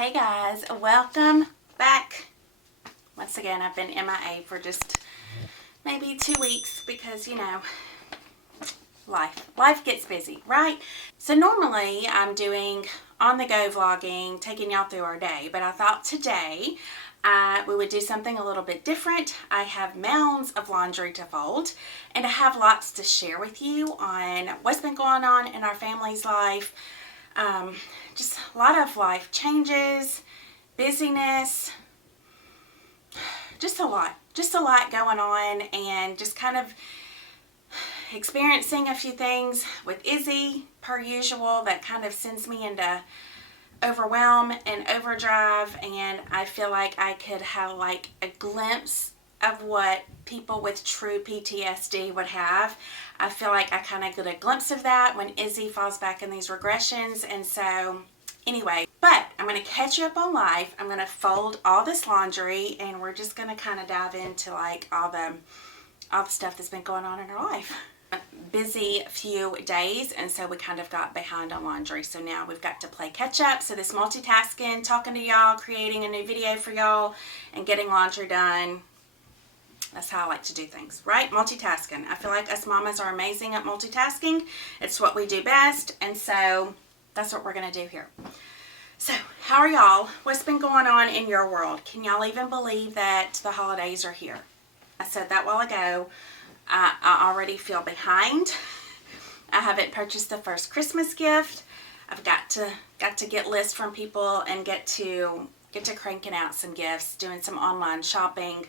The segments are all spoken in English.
Hey guys, welcome back. Once again, I've been MIA for just maybe 2 weeks because, life gets busy, right? So normally I'm doing on-the-go vlogging, taking y'all through our day, but I thought today we would do something a little bit different. I have mounds of laundry to fold, and I have lots to share with you on what's been going on in our family's life. Just a lot of life changes, busyness, just a lot going on, and just kind of experiencing a few things with Izzy per usual that kind of sends me into overwhelm and overdrive, and I feel like I could have like a glimpse of what people with true PTSD would have. I feel like I kind of get a glimpse of that when Izzy falls back in these regressions. And so anyway, but I'm going to catch you up on life. I'm going to fold all this laundry, and we're just going to kind of dive into like all the stuff that's been going on in our life. Busy few days, and so we kind of got behind on laundry, so now we've got to play catch up. So this multitasking, talking to y'all, creating a new video for y'all, and getting laundry done, that's how I like to do things, right? Multitasking. I feel like us mamas are amazing at multitasking. It's what we do best, and so that's what we're going to do here. So how are y'all? What's been going on in your world? Can y'all even believe that the holidays are here? I said that a while ago. I already feel behind. I haven't purchased the first Christmas gift. I've got to get lists from people and get to cranking out some gifts, doing some online shopping,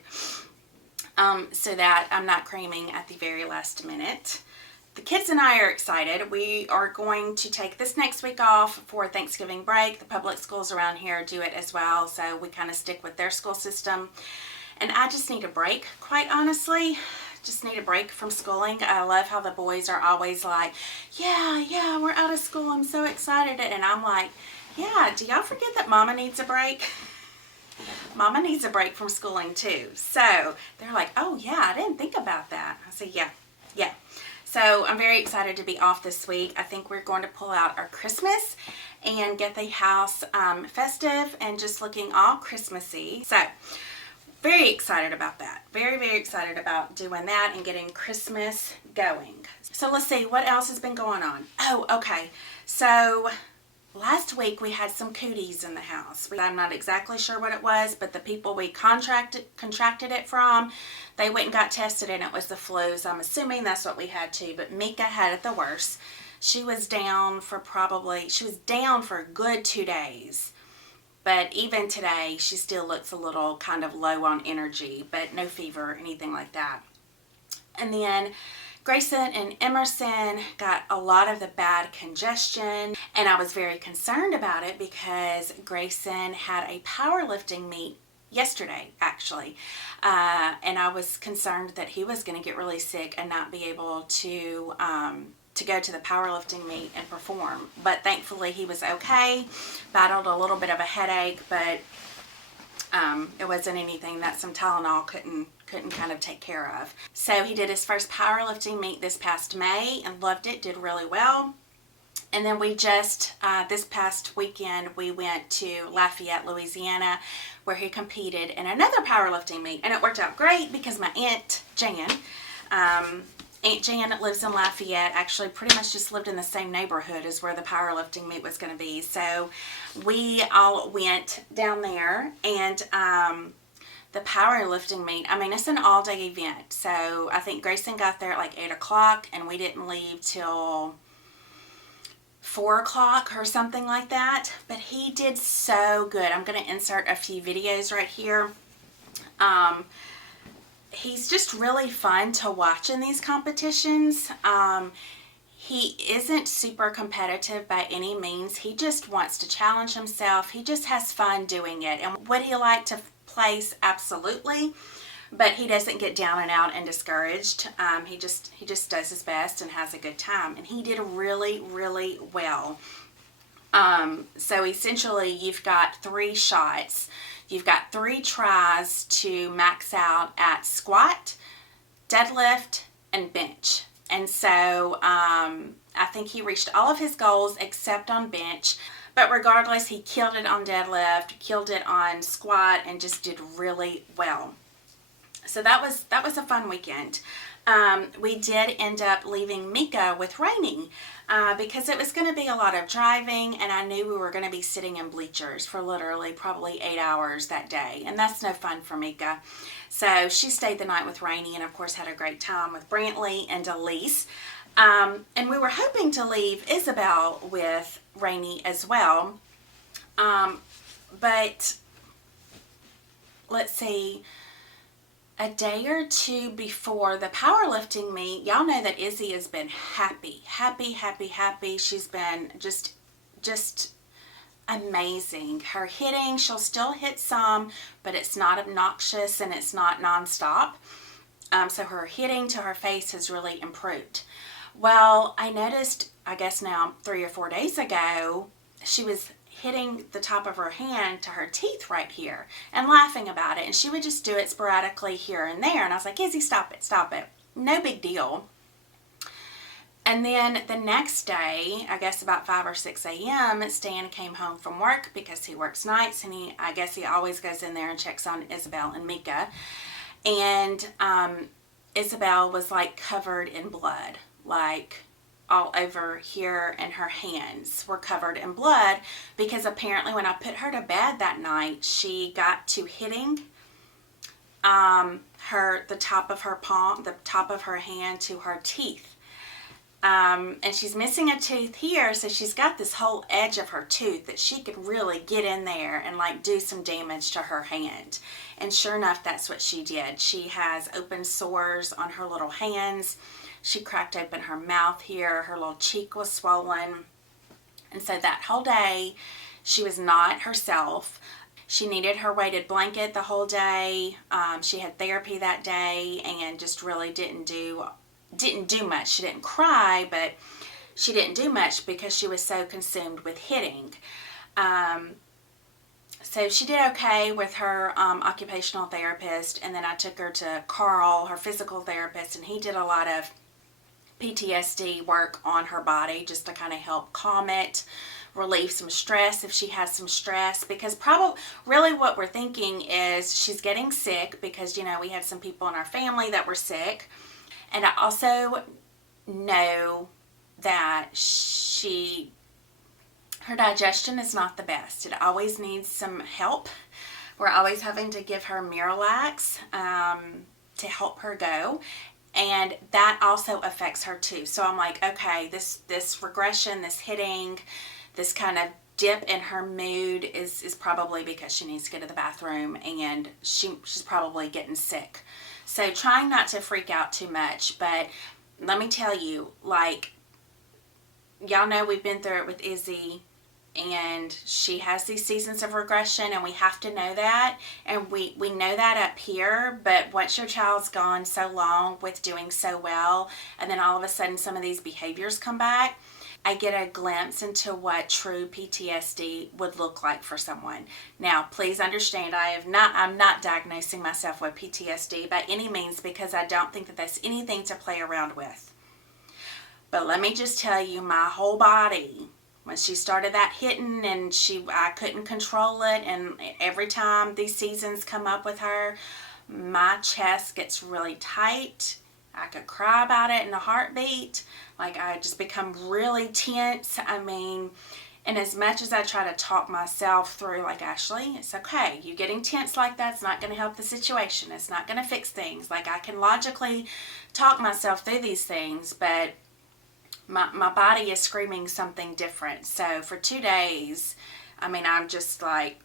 so that I'm not cramming at the very last minute. The kids and I are excited. We are going to take this next week off for Thanksgiving break. The public schools around here do it as well, so we kind of stick with their school system. And I just need a break, quite honestly. Just need a break from schooling. I love how the boys are always like, yeah, we're out of school. I'm so excited. And I'm like, yeah, do y'all forget that mama needs a break? Mama needs a break from schooling too. So they're like, oh yeah, I didn't think about that. I say, yeah. So I'm very excited to be off this week. I think we're going to pull out our Christmas and get the house festive and just looking all Christmassy. So very excited about that. Very, very excited about doing that and getting Christmas going. So let's see, what else has been going on? Oh, okay. So last week we had some cooties in the house. I'm not exactly sure what it was, but the people we contracted it from, they went and got tested and it was the flu. So I'm assuming that's what we had too. But Mika had it the worst. She was down for a good 2 days. But even today, she still looks a little kind of low on energy, but no fever or anything like that. And then Grayson and Emerson got a lot of the bad congestion, and I was very concerned about it because Grayson had a powerlifting meet yesterday, actually. And I was concerned that he was going to get really sick and not be able to go to the powerlifting meet and perform. But thankfully he was okay. Battled a little bit of a headache, but it wasn't anything that some Tylenol couldn't kind of take care of. So he did his first powerlifting meet this past May and loved it, did really well. And then we just, this past weekend, we went to Lafayette, Louisiana, where he competed in another powerlifting meet. And it worked out great because my Aunt Jan lives in Lafayette, actually pretty much just lived in the same neighborhood as where the powerlifting meet was going to be. So we all went down there, and the powerlifting meet, I mean, it's an all-day event. So I think Grayson got there at like 8 o'clock, and we didn't leave till 4 o'clock or something like that. But he did so good. I'm going to insert a few videos right here. He's just really fun to watch in these competitions. He isn't super competitive by any means. He just wants to challenge himself. He just has fun doing it. And would he like to place? Absolutely. But he doesn't get down and out and discouraged. He just does his best and has a good time. And he did really, really well. So essentially you've got 3 shots. You've got 3 tries to max out at squat, deadlift, and bench. And so I think he reached all of his goals except on bench. But regardless, he killed it on deadlift, killed it on squat, and just did really well. So that was a fun weekend. We did end up leaving Mika with Rainy because it was going to be a lot of driving, and I knew we were going to be sitting in bleachers for literally probably 8 hours that day, and that's no fun for Mika. So she stayed the night with Rainy, and of course had a great time with Brantley and Elise. And we were hoping to leave Isabel with Rainy as well. But let's see, a day or two before the powerlifting meet, y'all know that Izzy has been happy. She's been just amazing. Her hitting, she'll still hit some, but it's not obnoxious and it's not nonstop. So her hitting to her face has really improved. Well, I noticed, I guess now 3 or 4 days ago, she was hitting the top of her hand to her teeth right here and laughing about it. And she would just do it sporadically here and there. And I was like, Izzy, stop it. No big deal. And then the next day, I guess about 5 or 6 a.m., Stan came home from work because he works nights. And I guess he always goes in there and checks on Isabel and Mika. And Isabel was like covered in blood, like all over here, and her hands were covered in blood because apparently when I put her to bed that night, she got to hitting the top of her palm, the top of her hand to her teeth. And she's missing a tooth here, so she's got this whole edge of her tooth that she could really get in there and like do some damage to her hand. And sure enough, that's what she did. She has open sores on her little hands. She cracked open her mouth here. Her little cheek was swollen. And so that whole day, she was not herself. She needed her weighted blanket the whole day. She had therapy that day and just really didn't do much. She didn't cry, but she didn't do much because she was so consumed with hitting. So she did okay with her occupational therapist, and then I took her to Carl, her physical therapist, and he did a lot of PTSD work on her body just to kind of help calm it, relieve some stress if she has some stress, because probably really what we're thinking is she's getting sick because, you know, we had some people in our family that were sick. And I also know that her digestion is not the best. It always needs some help. We're always having to give her Miralax to help her go. And that also affects her too. So I'm like, okay, this regression, this hitting, this kind of dip in her mood is probably because she needs to go to the bathroom and she's probably getting sick. So trying not to freak out too much, but let me tell you, like, y'all know we've been through it with Izzy, and she has these seasons of regression, and we have to know that, and we know that up here, but once your child's gone so long with doing so well, and then all of a sudden some of these behaviors come back, I get a glimpse into what true PTSD would look like for someone. Now, please understand, I'm not diagnosing myself with PTSD by any means, because I don't think that that's anything to play around with. But let me just tell you, my whole body, when she started that hitting and I couldn't control it, and every time these seasons come up with her, my chest gets really tight. I could cry about it in a heartbeat. Like, I just become really tense. I mean, and as much as I try to talk myself through, like, Ashley, it's okay. You getting tense like that's not going to help the situation. It's not going to fix things. Like, I can logically talk myself through these things, but my body is screaming something different. So for 2 days, I mean, I'm just like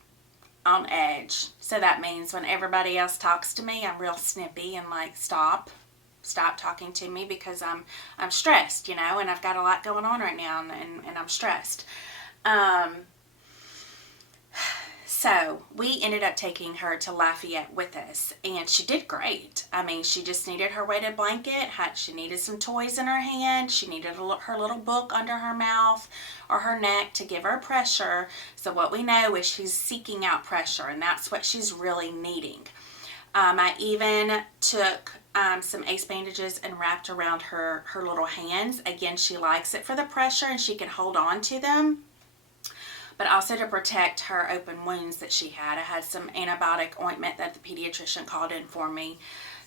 on edge. So that means when everybody else talks to me, I'm real snippy and like, stop talking to me, because I'm stressed, you know, and I've got a lot going on right now, and I'm stressed. So we ended up taking her to Lafayette with us, and she did great. I mean, she just needed her weighted blanket. She needed some toys in her hand. She needed her little book under her mouth or her neck to give her pressure. So what we know is she's seeking out pressure, and that's what she's really needing. I even took some ace bandages and wrapped around her little hands. Again, she likes it for the pressure, and she can hold on to them. but also to protect her open wounds that she had. I had some antibiotic ointment that the pediatrician called in for me,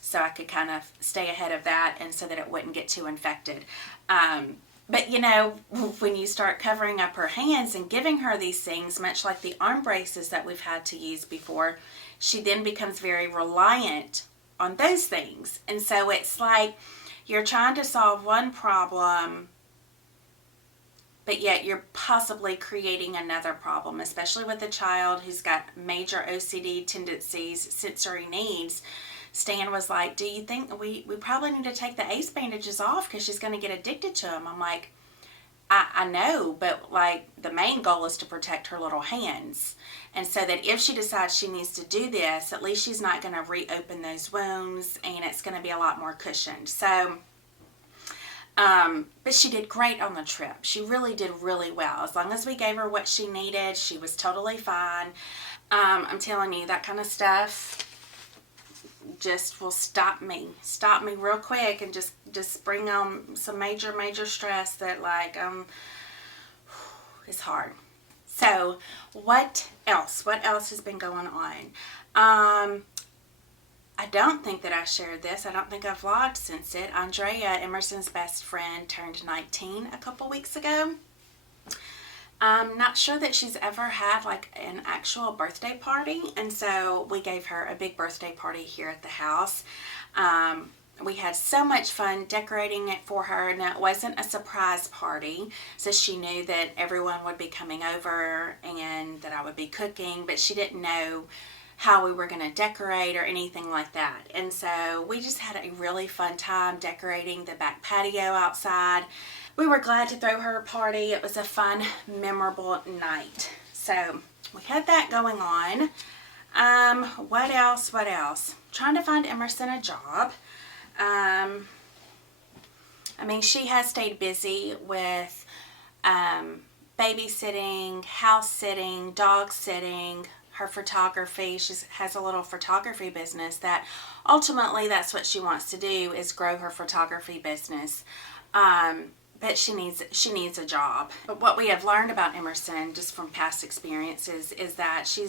so I could kind of stay ahead of that and so that it wouldn't get too infected. But you know, when you start covering up her hands and giving her these things, much like the arm braces that we've had to use before, she then becomes very reliant on those things. And so it's like you're trying to solve one problem, but yet you're possibly creating another problem, especially with a child who's got major OCD tendencies, sensory needs. Stan was like, do you think we probably need to take the ACE bandages off because she's going to get addicted to them? I'm like, I know, but like the main goal is to protect her little hands. And so that if she decides she needs to do this, at least she's not going to reopen those wounds and it's going to be a lot more cushioned. So, but she did great on the trip. She really did really well. As long as we gave her what she needed, she was totally fine. I'm telling you, that kind of stuff just will stop me real quick and just bring on some major stress that like is hard. So what else has been going on? I don't think that I shared this. I don't think I've vlogged since it. Andrea, Emerson's best friend, turned 19 a couple weeks ago. I'm not sure that she's ever had like an actual birthday party, and so we gave her a big birthday party here at the house. We had so much fun decorating it for her, and it wasn't a surprise party, so she knew that everyone would be coming over and that I would be cooking, but she didn't know how we were going to decorate or anything like that. And so we just had a really fun time decorating the back patio outside. We were glad to throw her a party. It was a fun, memorable night. So we had that going on. What else? Trying to find Emerson a job. I mean, she has stayed busy with babysitting, house sitting, dog sitting, her photography. She has a little photography business that ultimately that's what she wants to do, is grow her photography business. But she needs a job. But what we have learned about Emerson, just from past experiences, is that she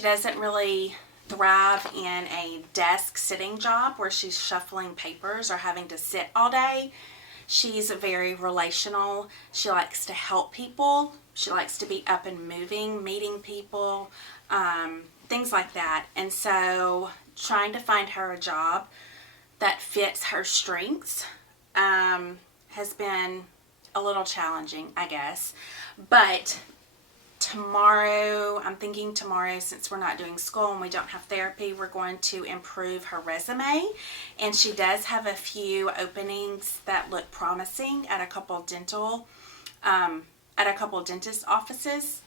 doesn't really thrive in a desk sitting job where she's shuffling papers or having to sit all day. She's very relational. She likes to help people. She likes to be up and moving, meeting people, things like that. And so trying to find her a job that fits her strengths has been a little challenging, I guess. But I'm thinking tomorrow, since we're not doing school and we don't have therapy, we're going to improve her resume. And she does have a few openings that look promising at a couple dentist offices,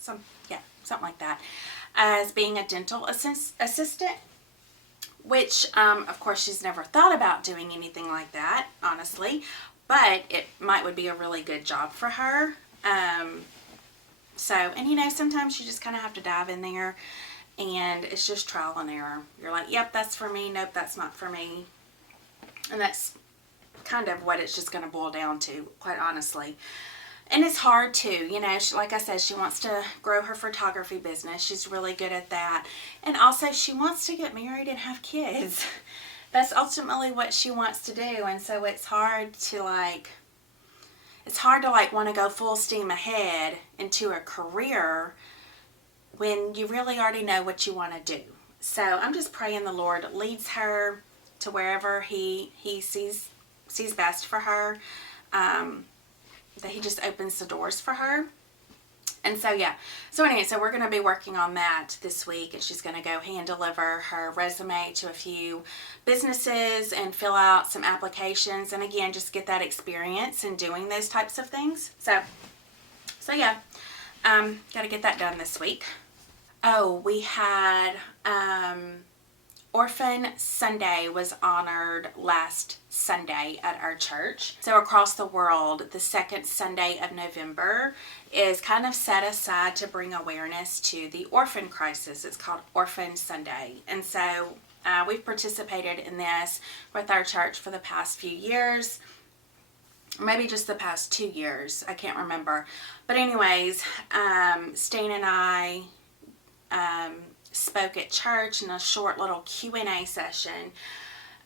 something like that, as being a dental assistant. Which, of course, she's never thought about doing anything like that, honestly, but it would be a really good job for her. And you know, sometimes you just kind of have to dive in there, and it's just trial and error. You're like, yep, that's for me. Nope, that's not for me. And that's kind of what it's just going to boil down to, quite honestly. And it's hard too, you know, like I said, she wants to grow her photography business. She's really good at that. And also she wants to get married and have kids. That's ultimately what she wants to do. And so it's hard to want to go full steam ahead into a career when you really already know what you want to do. So I'm just praying the Lord leads her to wherever he sees best for her. That he just opens the doors for her. And so, yeah. So anyway, we're going to be working on that this week, and she's going to go hand deliver her resume to a few businesses and fill out some applications, and again, just get that experience in doing those types of things. So yeah, got to get that done this week. Oh, we had Orphan Sunday was honored last Sunday at our church. So across the world, the second Sunday of November is kind of set aside to bring awareness to the orphan crisis. It's called Orphan Sunday. And so we've participated in this with our church for the past few years. maybe just the past 2 years. I can't remember. But anyways, Stan and I spoke at church in a short little Q&A session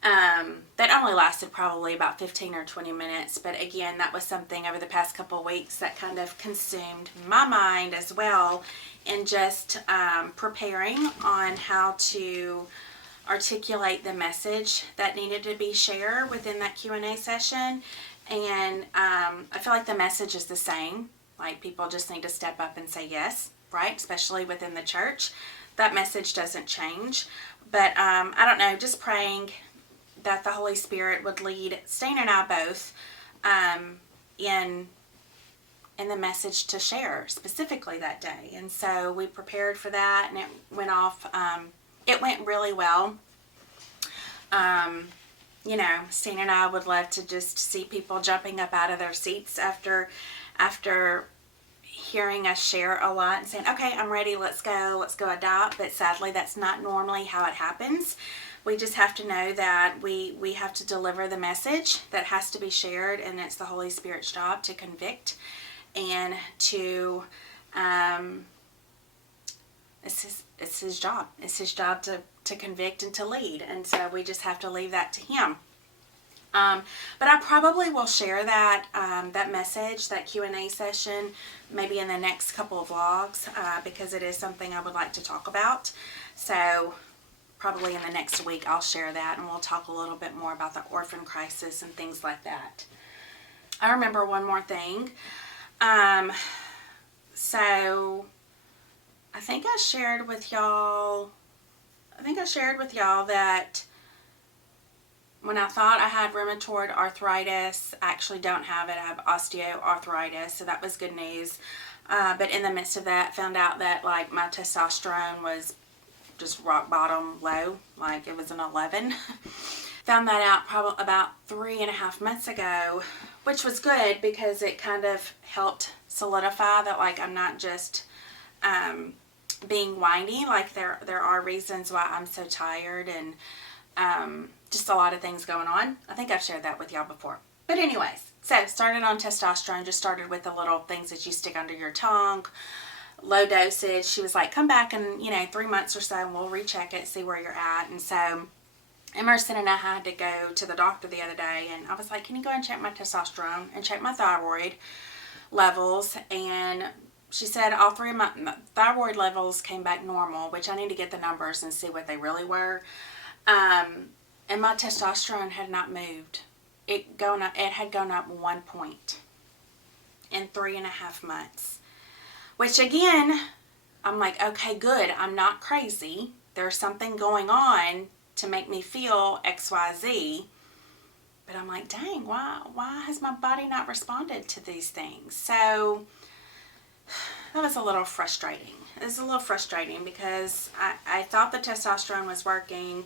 that only lasted probably about 15 or 20 minutes. But again, that was something over the past couple of weeks that kind of consumed my mind as well, in just preparing on how to articulate the message that needed to be shared within that Q&A session. And I feel like the message is the same. Like, people just need to step up and say yes, right? Especially within the church. That message doesn't change. But I don't know, just praying that the Holy Spirit would lead Stan and I both in the message to share specifically that day. And so we prepared for that, and it went off. It went really well. You know, Stan and I would love to just see people jumping up out of their seats after hearing us share a lot and saying, okay, I'm ready, let's go adopt. But sadly, that's not normally how it happens. We just have to know that we have to deliver the message that has to be shared, and it's the Holy Spirit's job to convict and to, it's his job. It's his job to convict and to lead. And so we just have to leave that to him. But I probably will share that that message, that Q&A session, maybe in the next couple of vlogs, because it is something I would like to talk about. So probably in the next week I'll share that, and we'll talk a little bit more about the orphan crisis and things like that. I remember one more thing. So I think I shared with y'all that when I thought I had rheumatoid arthritis, I actually don't have it. I have osteoarthritis, so that was good news. But in the midst of that, found out that like my testosterone was just rock bottom low, like it was an 11. Found that out probably about 3.5 months ago, which was good because it kind of helped solidify that like I'm not just being whiny. Like there are reasons why I'm so tired, and just a lot of things going on. I think I've shared that with y'all before. But anyways, so started on testosterone, just started with the little things that you stick under your tongue, low dosage. She was like, come back in, 3 months or so and we'll recheck it, see where you're at. And so Emerson and I had to go to the doctor the other day, and I was like, can you go and check my testosterone and check my thyroid levels? And she said all three of my thyroid levels came back normal, which I need to get the numbers and see what they really were. And my testosterone had not moved. It had gone up 1 point in 3.5 months. Which again, I'm like, okay, good. I'm not crazy. There's something going on to make me feel XYZ. But I'm like, dang, why has my body not responded to these things? So that was a little frustrating. It was a little frustrating because I thought the testosterone was working.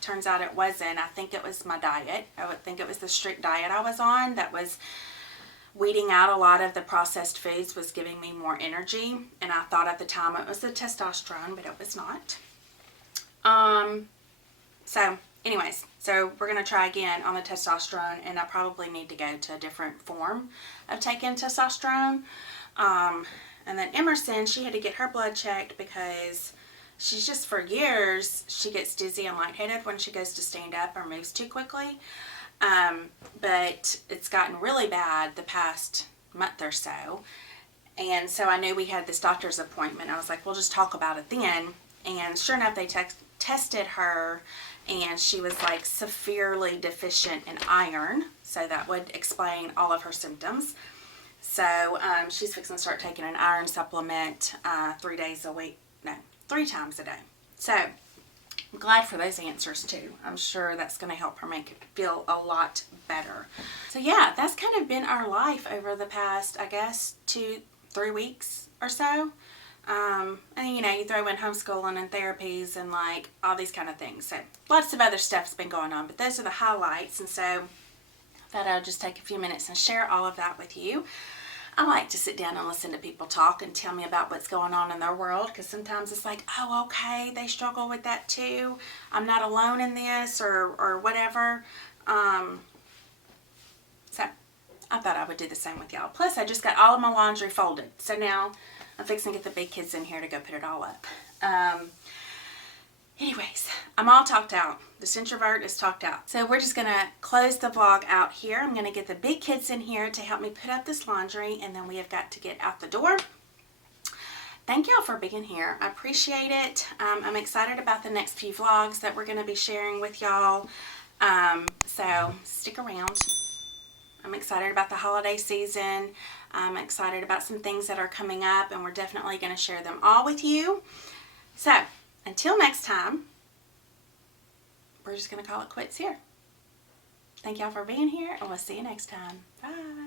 Turns out it wasn't. I think it was my diet. I would think it was the strict diet I was on that was weeding out a lot of the processed foods, was giving me more energy. And I thought at the time it was the testosterone, but it was not. So anyways, so we're going to try again on the testosterone, and I probably need to go to a different form of taking testosterone. And then Emerson, she had to get her blood checked because she's just, for years, she gets dizzy and lightheaded when she goes to stand up or moves too quickly. But it's gotten really bad the past month or so. And so I knew we had this doctor's appointment. I was like, we'll just talk about it then. And sure enough, they tested her, and she was like severely deficient in iron. So that would explain all of her symptoms. So she's fixing to start taking an iron supplement 3 days a week. No, 3 times a day. So I'm glad for those answers too. I'm sure that's going to help her make it feel a lot better. So yeah, that's kind of been our life over the past, I guess, 2-3 weeks or so. And you throw in homeschooling and therapies and like all these kind of things. So lots of other stuff's been going on, but those are the highlights. And so I thought I'd just take a few minutes and share all of that with you. I like to sit down and listen to people talk and tell me about what's going on in their world, because sometimes it's like, oh, okay, they struggle with that too. I'm not alone in this, or whatever. So I thought I would do the same with y'all. Plus, I just got all of my laundry folded. So now I'm fixing to get the big kids in here to go put it all up. Anyways, I'm all talked out. This introvert is talked out. So we're just going to close the vlog out here. I'm going to get the big kids in here to help me put up this laundry, and then we have got to get out the door. Thank y'all for being here. I appreciate it. I'm excited about the next few vlogs that we're going to be sharing with y'all. So stick around. I'm excited about the holiday season. I'm excited about some things that are coming up, and we're definitely going to share them all with you. So until next time, we're just going to call it quits here. Thank y'all for being here, and we'll see you next time. Bye.